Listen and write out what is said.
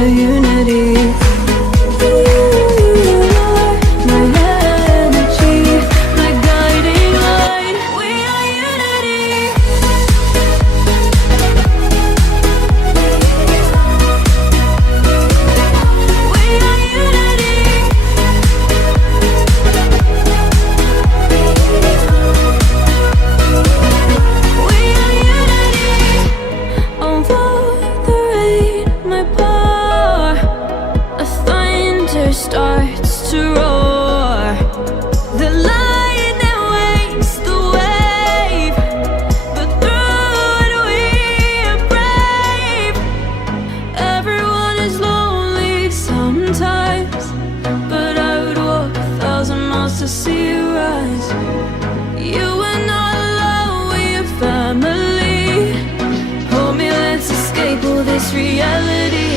are unity. You are my energy, my guiding light. We are unity. We are unity. We are unity. Although the rain might pour, a thunder starts to roar. The lightning wakes the wave, but through it we are brave. Everyone is lonely sometimes, but I would walk 1,000 miles to see you rise. You are not alone, we are family. Hold me, let's escape all this reality.